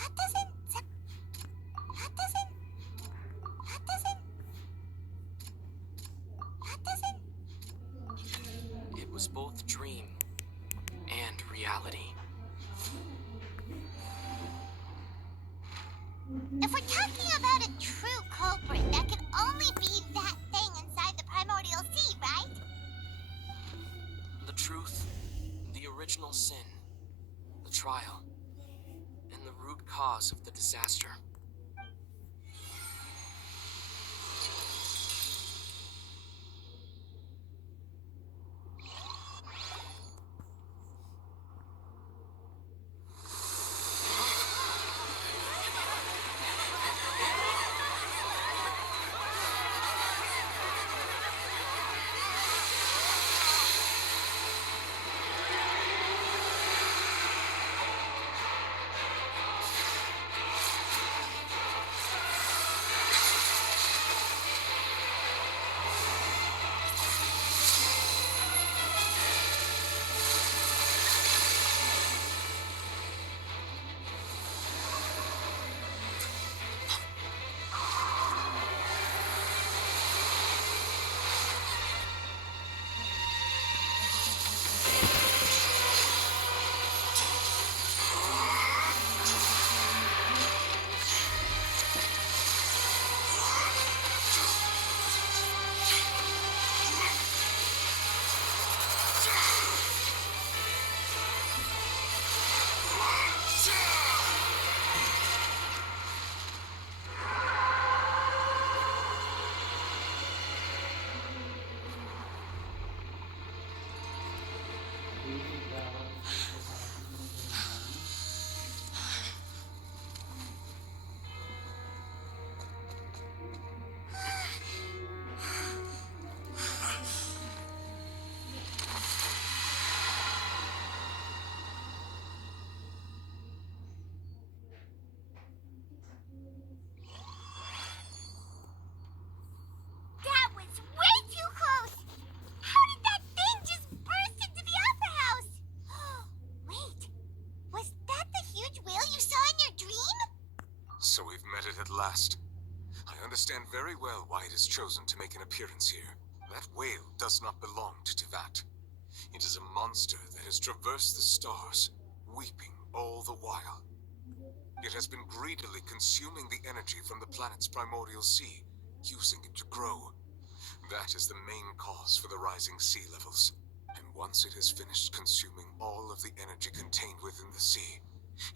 That doesn't... That doesn't... That doesn't... That doesn't... It was both dream and reality. If we're talking about a true culprit, that can only be that thing inside the primordial sea, right? The truth, the original sin, the trial, and the root cause of the disaster. That was way too close! How did that thing just burst into the opera house? Wait, was that the huge whale you saw in your dream? So we've met it at last. I understand very well why it has chosen to make an appearance here. That whale does not belong to Neuvillette. It is a monster that has traversed the stars, weeping all the while. It has been greedily consuming the energy from the planet's primordial sea, using it to grow. That is the main cause for the rising sea levels. And once it has finished consuming all of the energy contained within the sea,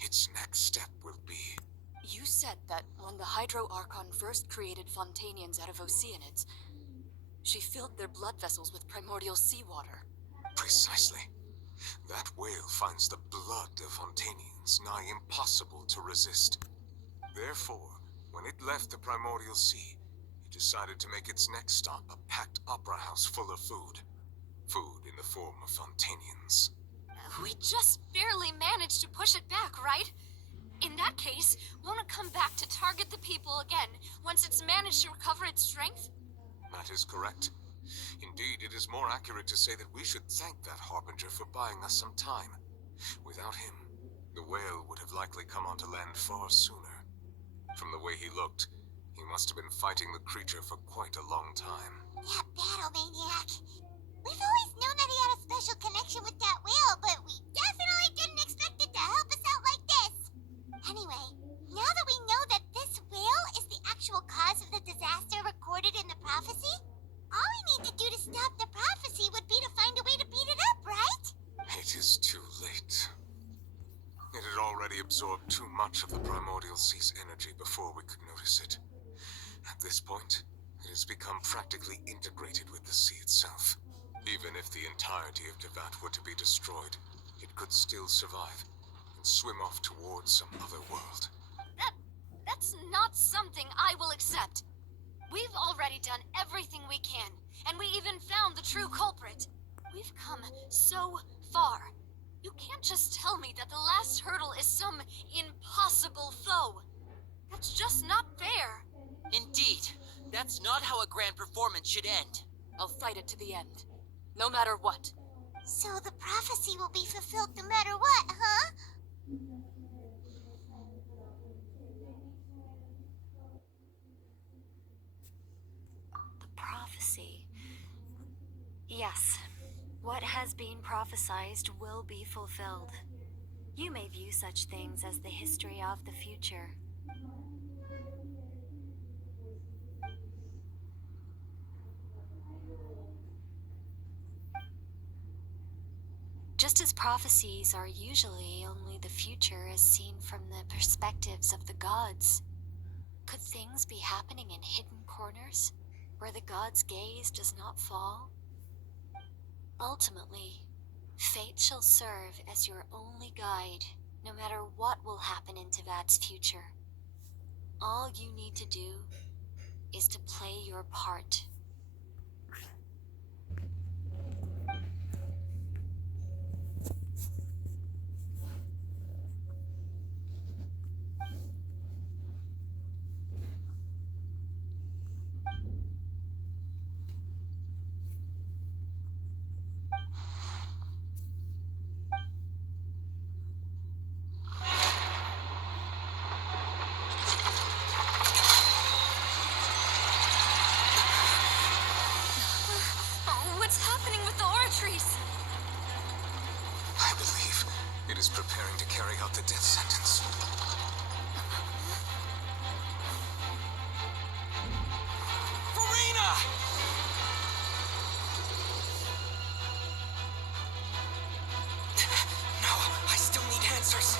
its next step will be... You said that when the Hydro Archon first created Fontanians out of Oceanids, she filled their blood vessels with primordial seawater. Precisely. That whale finds the blood of Fontanians nigh impossible to resist. Therefore, when it left the primordial sea, it decided to make its next stop a packed opera house full of food. Food in the form of Fontanians. We just barely managed to push it back, right? In that case, won't it come back to target the people again once it's managed to recover its strength? That is correct. Indeed, it is more accurate to say that we should thank that Harbinger for buying us some time. Without him, the whale would have likely come onto land far sooner. From the way he looked, he must have been fighting the creature for quite a long time. That battle maniac. We've always known that he had a special connection with that whale, but we definitely didn't expect it to help us out like this. Anyway, now that we know that this whale is the actual cause of the disaster recorded in the prophecy, all we need to do to stop the prophecy would be to find a way to beat it up, right? It is too late. It had already absorbed too much of the primordial sea's energy before we could notice it. At this point, it has become practically integrated with the sea itself. Even if the entirety of Neuvillette were to be destroyed, it could still survive and swim off towards some other world. That's not something I will accept. We've already done everything we can, and we even found the true culprit. We've come so far. You can't just tell me that the last hurdle is some impossible foe. That's just not fair. Indeed, that's not how a grand performance should end. I'll fight it to the end, no matter what. So the prophecy will be fulfilled no matter what, huh? Yes, what has been prophesied will be fulfilled. You may view such things as the history of the future. Just as prophecies are usually only the future as seen from the perspectives of the gods, could things be happening in hidden corners where the gods' gaze does not fall? Ultimately, fate shall serve as your only guide, no matter what will happen in Tivat's future. All you need to do is to play your part. What's happening with the oratories? I believe it is preparing to carry out the death sentence. Farina! No, I still need answers.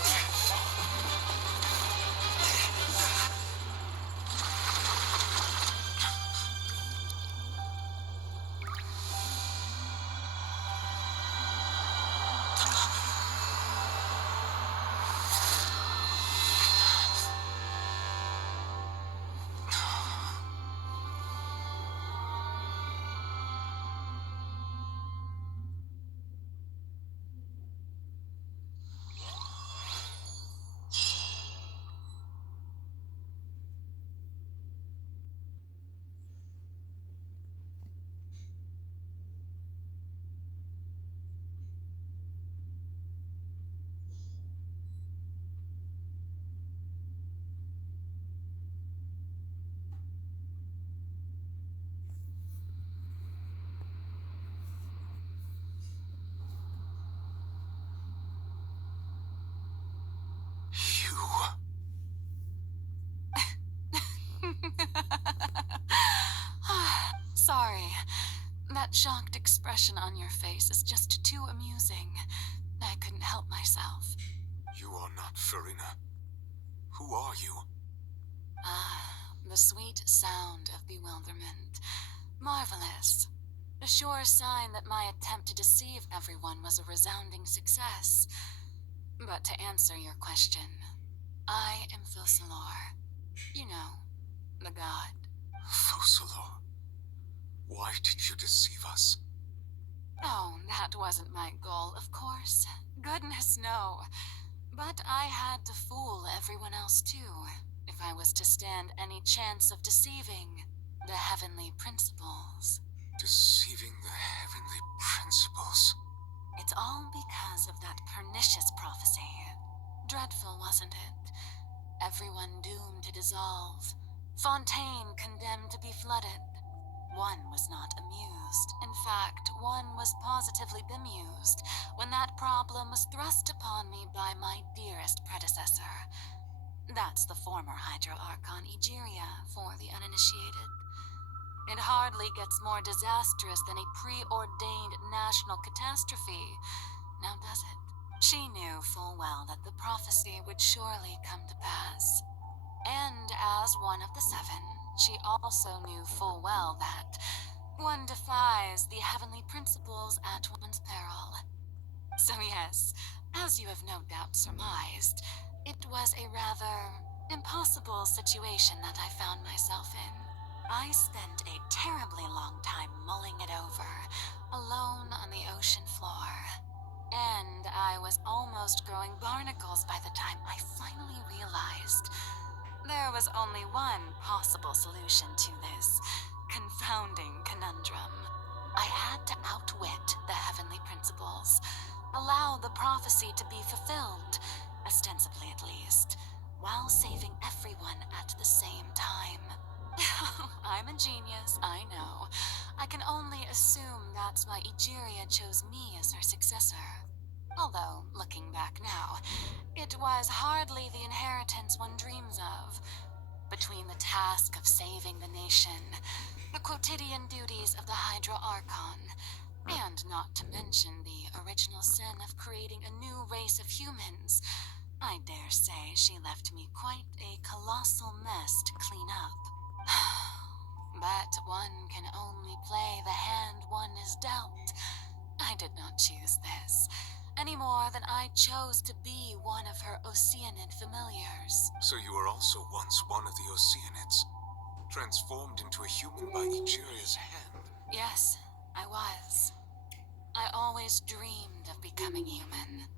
Sorry. That shocked expression on your face is just too amusing. I couldn't help myself. You are not Farina. Who are you? The sweet sound of bewilderment. Marvelous. A sure sign that my attempt to deceive everyone was a resounding success. But to answer your question, I am Focalors. You know, the god. Focalors. Why did you deceive us? Oh, that wasn't my goal, of course. Goodness, no. But I had to fool everyone else too, if I was to stand any chance of deceiving the heavenly principles. Deceiving the heavenly principles? It's all because of that pernicious prophecy. Dreadful, wasn't it? Everyone doomed to dissolve. Fontaine condemned to be flooded. One was not amused. In fact, one was positively bemused when that problem was thrust upon me by my dearest predecessor. That's the former Hydra Archon Egeria for the uninitiated. It hardly gets more disastrous than a preordained national catastrophe, now does it? She knew full well that the prophecy would surely come to pass. And as one of the seven, she also knew full well that one defies the heavenly principles at one's peril. So yes, as you have no doubt surmised, it was a rather impossible situation that I found myself in. I spent a terribly long time mulling it over, alone on the ocean floor. And I was almost growing barnacles by the time I finally realized there was only one possible solution to this confounding conundrum. I had to outwit the heavenly principles, allow the prophecy to be fulfilled, ostensibly at least, while saving everyone at the same time. I'm a genius, I know. I can only assume that's why Egeria chose me as her successor. Although, looking back now, it was hardly the inheritance one dreams of. Between the task of saving the nation, the quotidian duties of the Hydra Archon, and not to mention the original sin of creating a new race of humans, I dare say she left me quite a colossal mess to clean up. But one can only play the hand one is dealt. I did not choose this, any more than I chose to be one of her Oceanid familiars. So you were also once one of the Oceanids, transformed into a human by Egeria's hand. Yes, I was. I always dreamed of becoming human.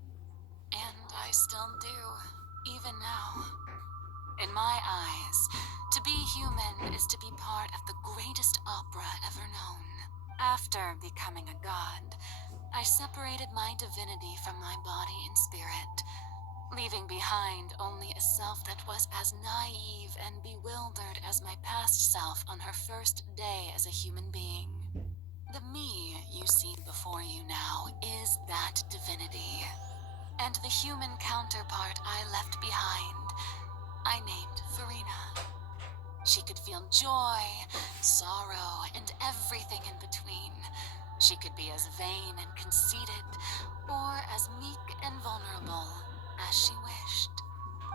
And I still do, even now. In my eyes, to be human is to be part of the greatest opera ever known. After becoming a god, I separated my divinity from my body and spirit, leaving behind only a self that was as naive and bewildered as my past self on her first day as a human being. The me you see before you now is that divinity, and the human counterpart I left behind, I named Farina. She could feel joy, sorrow, and everything in between. She could be as vain and conceited, or as meek and vulnerable as she wished.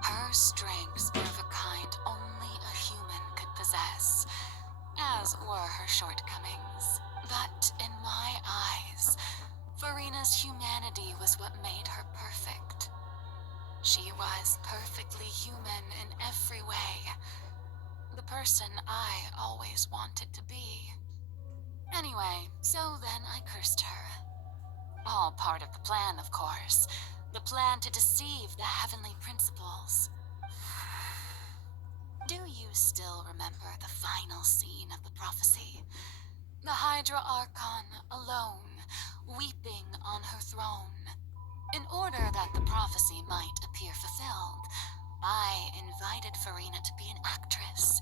Her strengths were of a kind only a human could possess, as were her shortcomings. But in my eyes, Farina's humanity was what made her perfect. She was perfectly human in every way. The person I always wanted to be. Anyway, so then I cursed her. All part of the plan, of course. The plan to deceive the heavenly principles. Do you still remember the final scene of the prophecy? The Hydra Archon alone, weeping on her throne. In order that the prophecy might appear fulfilled, I invited Farina to be an actress,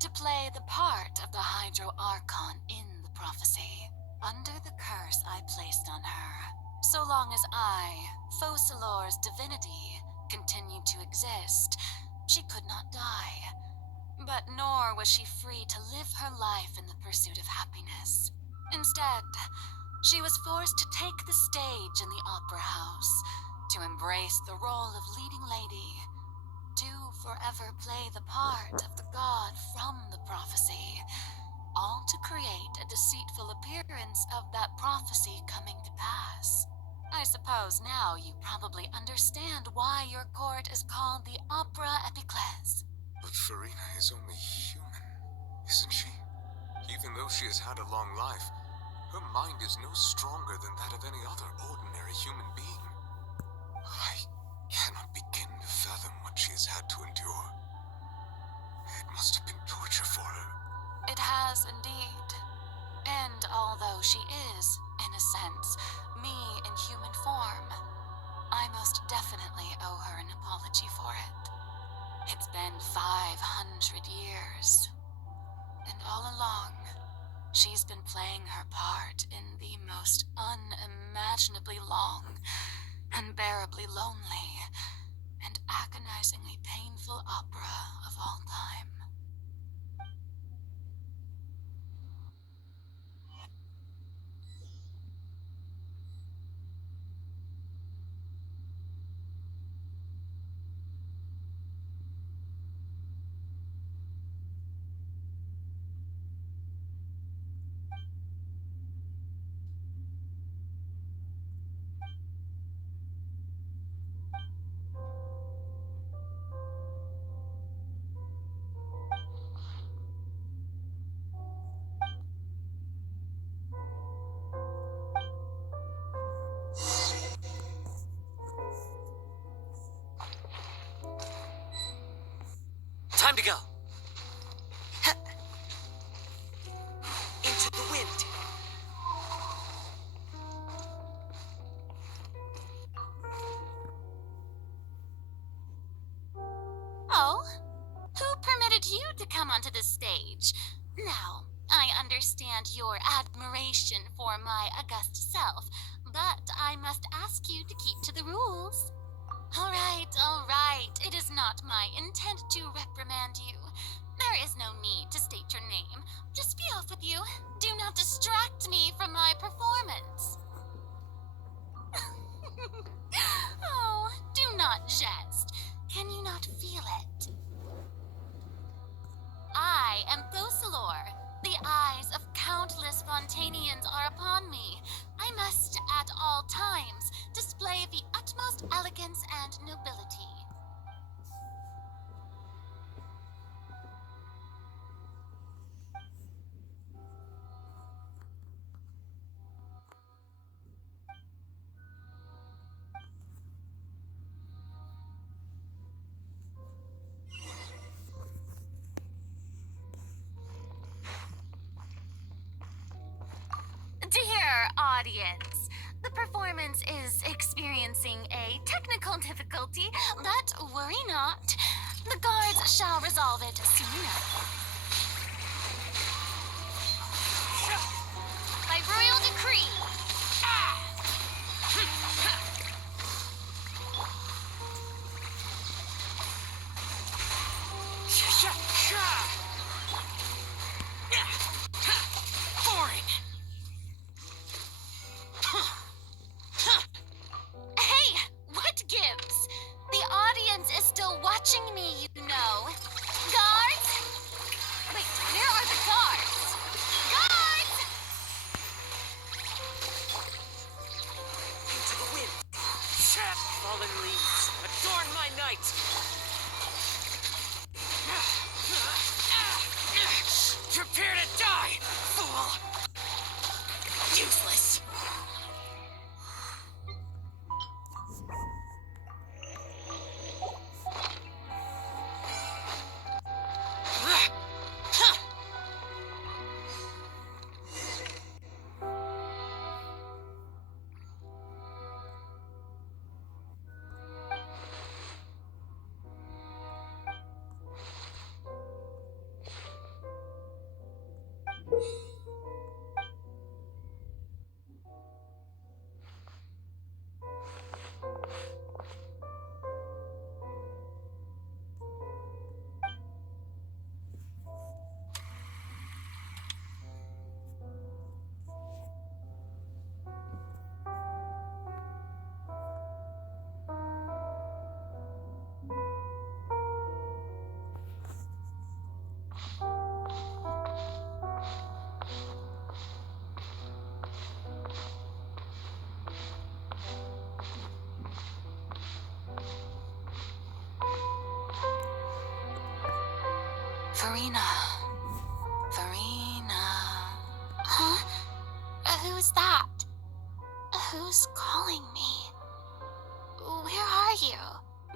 to play the part of the Hydra Archon in the prophecy, under the curse I placed on her. So long as I, Focalors' divinity, continued to exist, she could not die. But nor was she free to live her life in the pursuit of happiness. Instead, she was forced to take the stage in the opera house, to embrace the role of leading lady, to forever play the part of the god from the prophecy, all to create a deceitful appearance of that prophecy coming to pass. I suppose now you probably understand why your court is called the Opera Epiclese. But Farina is only human, isn't she? Even though she has had a long life, her mind is no stronger than that of any other ordinary human being. I cannot begin to fathom what she has had to endure. It must have been torture for her. It has indeed. And although she is, in a sense, me in human form, I most definitely owe her an apology for it. It's been 500 years. And all along, she's been playing her part in the most unimaginably long, unbearably lonely, and agonizingly painful opera of all time. Time to go. Into the wind. Oh? Who permitted you to come onto the stage. Now, I understand your admiration for my august self, but I must ask you to keep to the rules. All right. It is not my intent to reprimand you. There is no need to state your name. Just be off with you. Do not distract me from my performance. Oh, do not jest. Can you not feel it? I am Focalors. The eyes of countless Fontanians are upon me. I must, at all times, display the utmost elegance and nobility. Dear audience, the performance is experiencing a technical difficulty, but worry not. The guards shall resolve it soon enough. By royal decree. Boring. Hey, what gives? The audience is still watching me, you know. Guards? Wait, where are the guards? Guards! Into the wind. Fallen leaves, adorn my night. Prepare to die, fool! Useless. Farina. Huh? Who's that? Who's calling me? Where are you?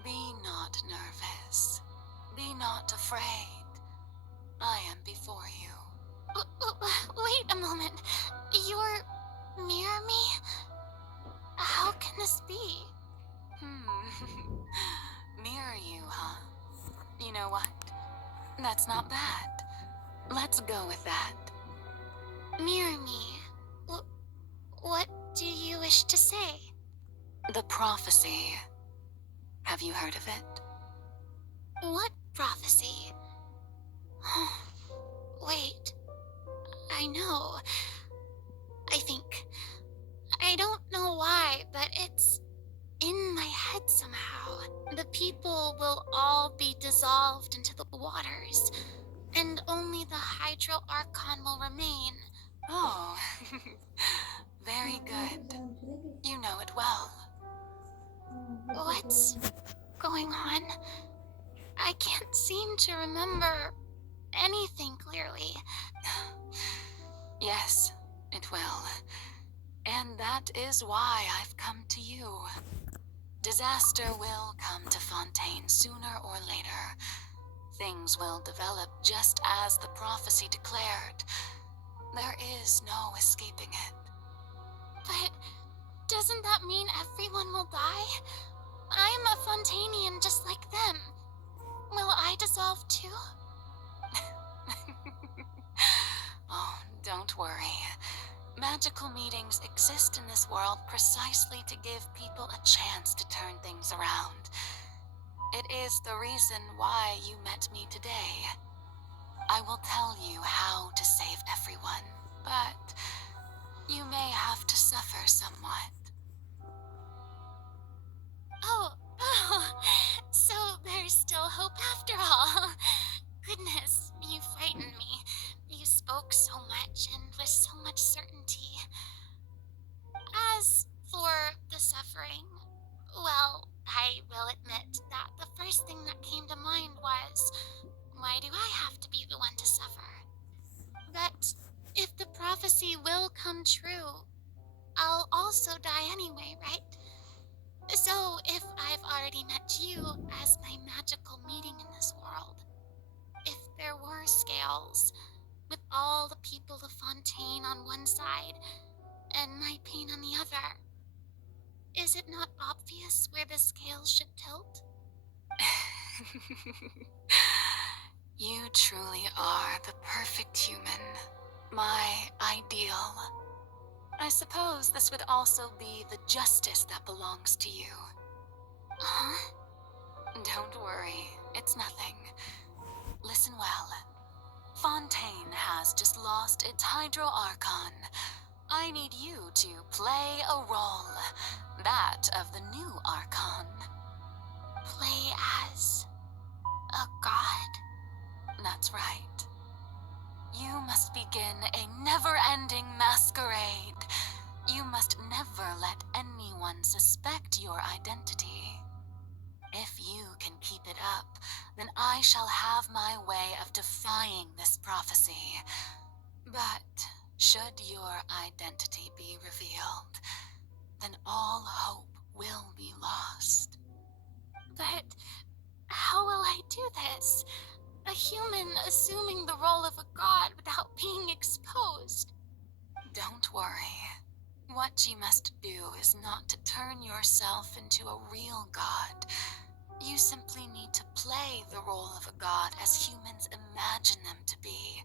Be not nervous. Be not afraid. I am before you. Wait a moment. You're near me? How can this be? Near you, huh? You know what? That's not bad. Let's go with that. Near me? What do you wish to say? The prophecy. Have you heard of it? What prophecy? Wait. I know. I think. I don't know why, but it's in my head somehow. The people will all be dissolved into the waters, and only the Hydro Archon will remain. Oh, very good. You know it well. What's going on? I can't seem to remember anything clearly. Yes, it will. And that is why I've come to you. Disaster will come to Fontaine sooner or later. Things will develop just as the prophecy declared. There is no escaping it. But doesn't that mean everyone will die? I'm a Fontanian just like them. Will I dissolve too? Don't worry. Magical meetings exist in this world precisely to give people a chance to turn things around. It is the reason why you met me today. I will tell you how to save everyone, but you may have to suffer somewhat. Oh, so there's still hope after all. Goodness, you frightened me. You spoke so much and with so much certainty. As for the suffering, well, I will admit that the first thing that came to mind was, why do I have to be the one to suffer? But if the prophecy will come true, I'll also die anyway, right? So if I've already met you as my magical meeting in this world, if there were scales, with all the people of Fontaine on one side and my pain on the other, is it not obvious where the scales should tilt? You truly are the perfect human, my ideal. I suppose this would also be the justice that belongs to you. Huh? Don't worry, it's nothing. Listen well. Fontaine has just lost its Hydro Archon. I need you to play a role, that of the new Archon. Play as a god? That's right. You must begin a never-ending masquerade. You must never let anyone suspect your identity. If you can keep it up, then I shall have my way of defying this prophecy. But should your identity be revealed, then all hope will be lost. But how will I do this? A human assuming the role of a god without being exposed. Don't worry. What you must do is not to turn yourself into a real god. You simply need to play the role of a god as humans imagine them to be.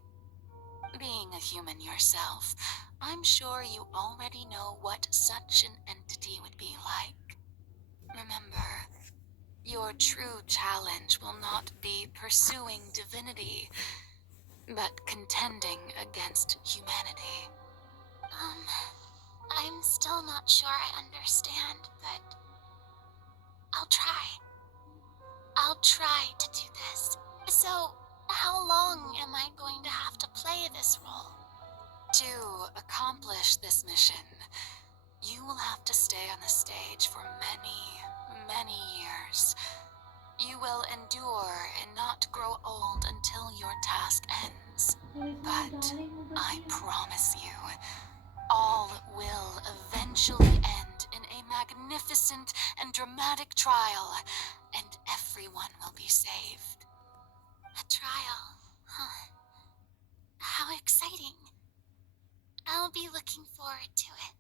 Being a human yourself, I'm sure you already know what such an entity would be like. Remember, your true challenge will not be pursuing divinity, but contending against humanity. I'm still not sure I understand, but I'll try. I'll try to do this. So, how long am I going to have to play this role? To accomplish this mission, you will have to stay on the stage for many years. You will endure and not grow old until your task ends. But I promise you, all will eventually end in a magnificent and dramatic trial, and everyone will be saved. A trial, huh? How exciting. I'll be looking forward to it.